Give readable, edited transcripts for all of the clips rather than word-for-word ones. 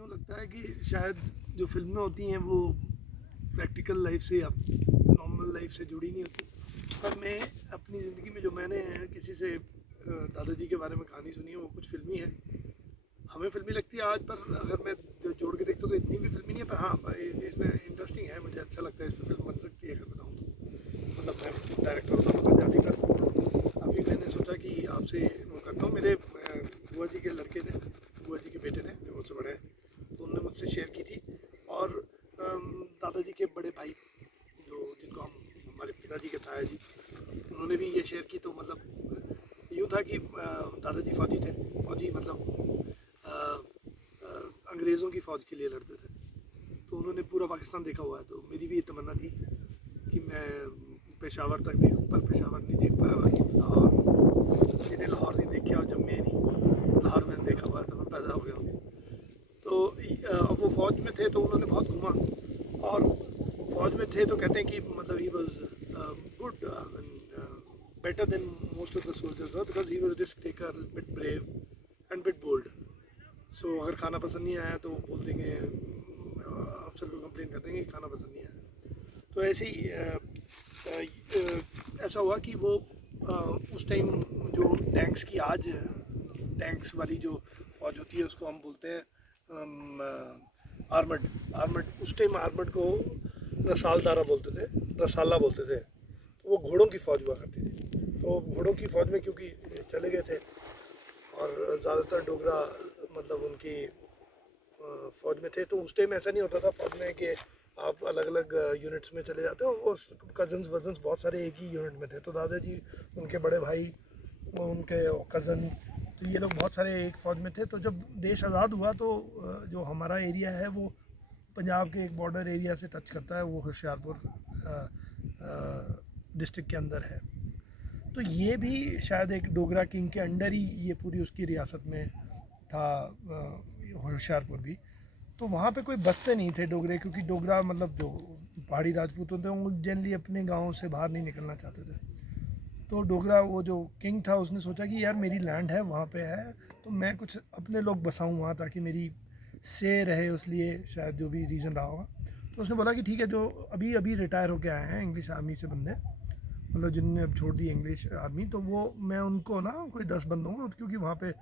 यूँ लगता है कि शायद जो फ़िल्में होती हैं वो प्रैक्टिकल लाइफ से या नॉर्मल लाइफ से जुड़ी नहीं होती। पर मैं अपनी ज़िंदगी में जो मैंने किसी से दादाजी के बारे में कहानी सुनी है वो कुछ फ़िल्मी है। हमें फ़िल्मी लगती है आज, पर अगर मैं जोड़ के देखता हूँ तो इतनी भी फ़िल्मी नहीं है। पर हाँ, इसमें इंटरेस्टिंग है, मुझे अच्छा लगता है, इस पर फ़िल्म बन सकती है अगर बताऊँ तो। मतलब मैं डायरेक्टर होता तो बन जाती, पर अभी मैंने सोचा कि आपसे वो करता हूँ। मेरे बुआ जी के लड़के ने, बुआ जी के बेटे ने, जो मुझसे बड़े हैं, तो उन्होंने मुझसे शेयर की थी। और दादाजी के बड़े भाई, जो जिनको हम हमारे पिताजी के ताया जी, उन्होंने भी ये शेयर की। तो मतलब यूँ था कि दादाजी फ़ौजी थे। फ़ौजी मतलब अ, अंग्रेज़ों की फ़ौज के लिए लड़ते थे। तो उन्होंने पूरा पाकिस्तान देखा हुआ है। तो मेरी भी ये तमन्ना थी कि मैं पेशावर तक देखूँ, पर पेशावर नहीं देख पाया। बाकी लाहौर, मैंने लाहौर नहीं देखा और जम्मे नहीं, लाहौर मैंने देखा हुआ है, तो मैं पैदा हो गया हूँ। तो वो फ़ौज में थे तो उन्होंने बहुत घूमा। और फ़ौज में थे तो कहते हैं कि मतलब he was good, better than most of the soldiers, because he was risk taker, bit brave and bit bold. So अगर खाना पसंद नहीं आया तो बोल देंगे, अफसर को कंप्लेन कर देंगे कि खाना पसंद नहीं आया। तो ऐसे ही ऐसा हुआ कि वो उस टाइम जो टैंक्स की, आज टैंक्स वाली जो फौज होती है उसको हम बोलते हैं आर्मड। आर्मड उस टाइम आर्मड को रसालदारा बोलते थे, रसाला बोलते थे। तो वो घोड़ों की फ़ौज हुआ करती थी। तो घोड़ों की फ़ौज में क्योंकि चले गए थे, और ज़्यादातर डोगरा मतलब उनकी फ़ौज में थे। तो उस टाइम ऐसा नहीं होता था फ़ौज में कि आप अलग अलग यूनिट्स में चले जाते हो। वो कज़न्स वजन्स बहुत सारे एक ही यूनिट में थे। तो दादाजी, उनके बड़े भाई, उनके कज़न, तो ये लोग बहुत सारे एक फ़ौज में थे। तो जब देश आज़ाद हुआ तो जो हमारा एरिया है वो पंजाब के एक बॉर्डर एरिया से टच करता है, वो होशियारपुर डिस्ट्रिक्ट के अंदर है। तो ये भी शायद एक डोगरा किंग के अंडर ही ये पूरी उसकी रियासत में था, होशियारपुर भी। तो वहाँ पे कोई बसते नहीं थे डोगरे, क्योंकि डोगरा मतलब जो पहाड़ी राजपूत होते हैं वो जनरली अपने गाँव से बाहर नहीं निकलना चाहते थे। तो डोगरा वो जो किंग था उसने सोचा कि यार मेरी लैंड है, वहाँ पे है, तो मैं कुछ अपने लोग बसाऊँ वहाँ, ताकि मेरी से रहे, उसलिए शायद जो भी रीज़न रहा होगा। तो उसने बोला कि ठीक है, जो अभी अभी रिटायर होके आए हैं इंग्लिश आर्मी से बंदे, मतलब जिनने अब छोड़ दी इंग्लिश आर्मी, तो वो मैं उनको ना कोई 10 बंदों को, क्योंकि वहाँ पे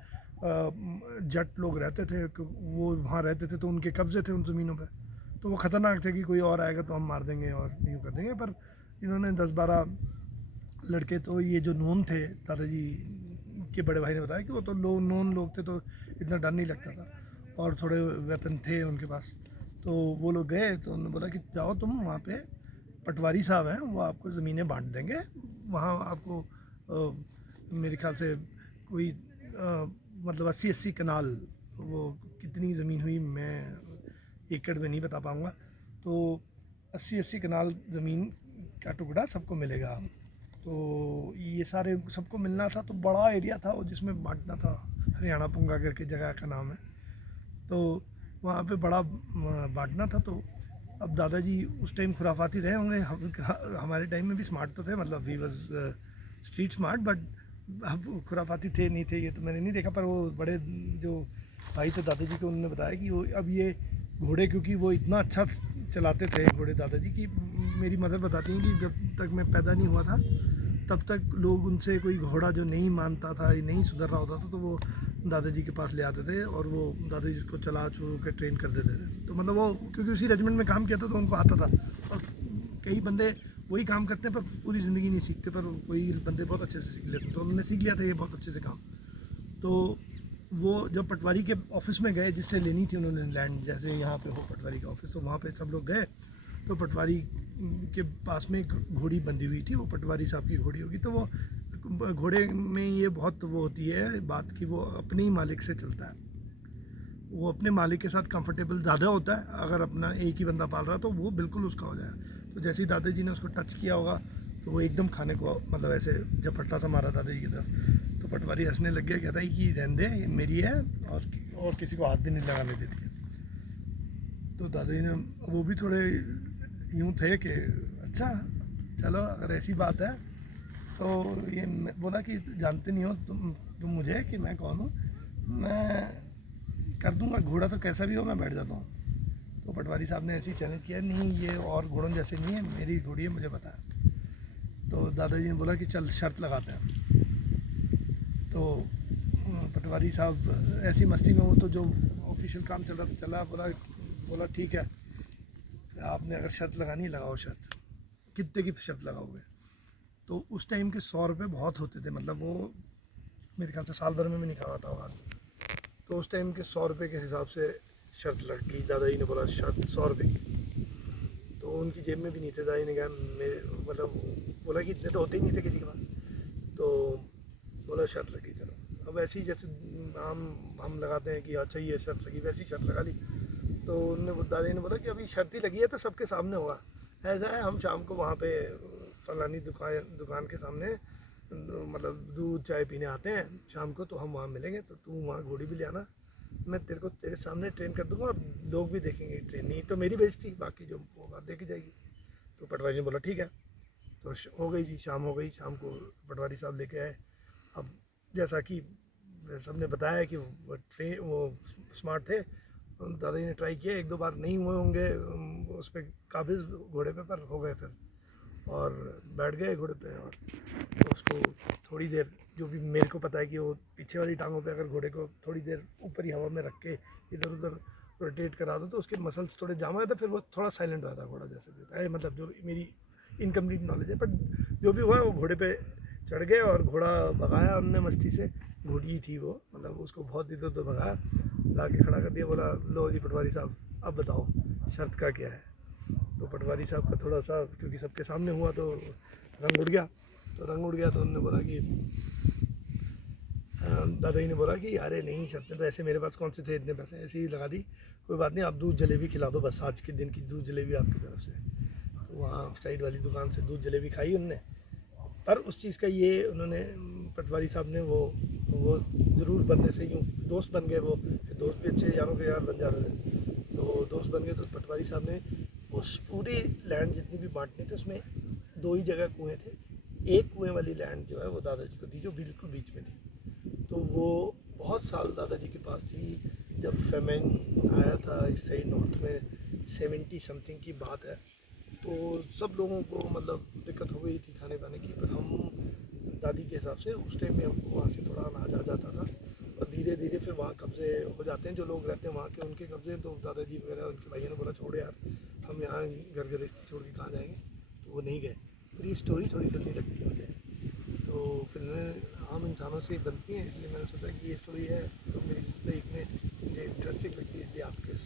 जट लोग रहते थे, वो वहाँ रहते थे तो उनके कब्जे थे उन ज़मीनों पे। तो वो ख़तरनाक थे कि कोई और आएगा तो हम मार देंगे और यूँ कर देंगे। पर इन्होंने 10-12 लड़के, तो ये जो नोन थे, दादाजी के बड़े भाई ने बताया कि वो तो नोन लोग थे, तो इतना डर नहीं लगता था, और थोड़े वेपन थे उनके पास। तो वो लोग गए तो उन्होंने बोला कि जाओ तुम वहाँ पे, पटवारी साहब हैं, वो आपको ज़मीनें बांट देंगे। वहाँ आपको मेरे ख्याल से कोई मतलब 80-80 कनाल, वो कितनी ज़मीन हुई मैं एकड़ में नहीं बता पाऊँगा। तो 80-80 कनाल ज़मीन का टुकड़ा सबको मिलेगा। तो ये सारे सबको मिलना था, तो बड़ा एरिया था वो जिसमें बांटना था। हरियाणा पुंगा करके जगह का नाम है। तो वहाँ पे बड़ा बांटना था। तो अब दादाजी उस टाइम खुराफाती रहे होंगे, हमारे टाइम में भी स्मार्ट तो थे, मतलब we was street smart, but अब खुराफाती थे नहीं थे ये तो मैंने नहीं देखा। पर वो बड़े जो भाई थे दादाजी को, उन्होंने बताया कि वो अब ये घोड़े, क्योंकि वो इतना अच्छा चलाते थे घोड़े दादाजी की, मेरी मदर बताती हैं कि जब तक मैं पैदा नहीं हुआ था तब तक लोग उनसे कोई घोड़ा जो नहीं मानता था, नहीं सुधर रहा होता था, तो वो दादाजी के पास ले आते थे और वो दादाजी को चला चू के ट्रेन कर देते थे। तो मतलब वो क्योंकि उसी रेजिमेंट में काम किया था तो उनको आता था। और कई बंदे वही काम करते हैं पर पूरी ज़िंदगी नहीं सीखते, पर कोई बंदे बहुत अच्छे से सीख लेते, तो उन्होंने सीख लिया था ये बहुत अच्छे से काम। तो वो जब पटवारी के ऑफिस में गए, जिससे लेनी थी उन्होंने लैंड, जैसे यहाँ पे हो पटवारी का ऑफिस, तो वहाँ पे सब लोग गए। तो पटवारी के पास में एक घोड़ी बंधी हुई थी, वो पटवारी साहब की घोड़ी होगी। तो वो घोड़े में ये बहुत वो होती है बात कि वो अपने ही मालिक से चलता है, वो अपने मालिक के साथ कंफर्टेबल ज़्यादा होता है। अगर अपना एक ही बंदा पाल रहा है तो वो बिल्कुल उसका हो जाएगा। तो जैसे ही दादाजी ने उसको टच किया होगा तो वो एकदम खाने को, मतलब ऐसे झपट्टा सा मारा दादाजी की तरफ। तो पटवारी हंसने लग गया, कहता है कि रहने दे, ये मेरी है, और किसी को हाथ भी नहीं लगाने देती है। तो दादाजी ने, वो भी थोड़े यूँ थे कि अच्छा चलो अगर ऐसी बात है। तो ये बोला कि जानते नहीं हो तुम मुझे कि मैं कौन हूँ। मैं कर दूंगा, घोड़ा तो कैसा भी हो मैं बैठ जाता हूँ। तो पटवारी साहब ने ऐसे ही चैलेंज किया, नहीं ये और घोड़ों जैसे नहीं है, मेरी घोड़ी है, मुझे पता है। तो दादाजी ने बोला कि चल शर्त लगाते हैं। तो पटवारी साहब ऐसी मस्ती में, वो तो जो ऑफिशियल काम चल रहा था चला, बोला ठीक है, आपने अगर शर्त लगानी है लगाओ शर्त, कितने की शर्त लगाओगे। तो उस टाइम के 100 रुपये बहुत होते थे, मतलब वो मेरे ख्याल से साल भर में भी नहीं खाता होगा। तो उस टाइम के 100 रुपये के हिसाब से शर्त लग गई। दादाजी ने बोला शर्त 100 रुपये की। तो उनकी जेब में भी नहीं थे। दादाजी ने कहा मेरे मतलब बोला कि इतने तो होते ही नहीं थे किसी के पास। तो बोला शर्त लगी, चलो। अब ऐसी जैसे हम लगाते हैं कि अच्छा ये शर्त लगी, वैसी शर्त लगा ली। तो दादाजी ने बोला कि अभी शर्त ही लगी है तो सबके सामने होगा। ऐसा है, हम शाम को वहाँ पे फलानी दुकान के सामने मतलब दूध चाय पीने आते हैं शाम को, तो हम वहाँ मिलेंगे, तो तू वहाँ घोड़ी भी ले आना, मैं तेरे को तेरे सामने ट्रेन कर दूंगा और लोग भी देखेंगे ट्रेन, नहीं तो मेरी बेइज्जती, बाकी जो होगा देखी जाएगी। तो पटवारी ने बोला ठीक है। तो हो गई जी, शाम हो गई। शाम को पटवारी साहब लेके आए। अब जैसा कि सबने बताया कि वो स्मार्ट थे, दादाजी ने ट्राई किया, 1-2 बार नहीं हुए होंगे उस पर काबिज घोड़े पे, पर हो गए फिर, और बैठ गए घोड़े पे। और तो उसको थोड़ी देर, जो भी मेरे को पता है कि वो पीछे वाली टांगों पे अगर घोड़े को थोड़ी देर ऊपर ही हवा में रख के इधर उधर रोटेट करा दो तो उसके मसल्स थोड़े जाम हो जाते, फिर वो थोड़ा साइलेंट हो जाता घोड़ा, जैसे भी होता है, मतलब जो मेरी इनकम्प्लीट नॉलेज है। बट जो भी हुआ वो घोड़े पे चढ़ गए और घोड़ा भगाया उनने मस्ती से। घोड़ी थी वो, मतलब उसको बहुत इधर उधर भगाया, ला के खड़ा कर दिया। बोला लो जी पटवारी साहब, अब बताओ शर्त का क्या है। तो पटवारी साहब का थोड़ा सा, क्योंकि सबके सामने हुआ तो रंग उड़ गया। तो उन्होंने बोला कि दादाजी ने बोला कि अरे नहीं, शर्तें तो ऐसे मेरे पास कौन से थे, इतने पैसे ऐसे ही लगा दी, कोई बात नहीं, आप दूध जलेबी खिला दो बस, आज के दिन की दूध जलेबी आपकी तरफ से। तो वहाँ साइड वाली दुकान से दूध जलेबी खाई उनने। पर उस चीज़ का ये उन्होंने पटवारी साहब ने वो ज़रूर बनने से यूँ दोस्त बन गए। वो फिर दोस्त भी अच्छे यारों के यार बन जा रहे थे, तो दोस्त बन गए। तो पटवारी साहब ने उस पूरी लैंड जितनी भी बांटनी थी उसमें 2 ही जगह कुएँ थे। एक कुएँ वाली लैंड जो है वो दादाजी को दी, जो बिल्कुल बीच में थी। तो वो बहुत साल दादाजी के पास थी। जब फेमेन आया था इस साइड नॉर्थ में, 70 समथिंग की बात है, तो सब लोगों को मतलब दिक्कत हो गई थी खाने पाने की। पर हम दादी के हिसाब से उस टाइम में हमको वहाँ से थोड़ा अनाज आ जाता था, और धीरे धीरे फिर वहाँ कब्जे हो जाते हैं, जो लोग रहते हैं वहाँ के उनके कब्जे। तो दादाजी वगैरह उनके भाइयों ने बोला छोड़ यार, हम यहाँ घर गृहस्थी छोड़ के कहाँ जाएंगे, तो वो नहीं गए। फिर ये स्टोरी थोड़ी फिल्मी लगती है मुझे, तो फिल्में आम इंसानों से बनती हैं, इसलिए मैंने सोचा कि ये स्टोरी है तो मेरी लाइफ में मुझे इंटरेस्टिंग लगती है, इसलिए आपके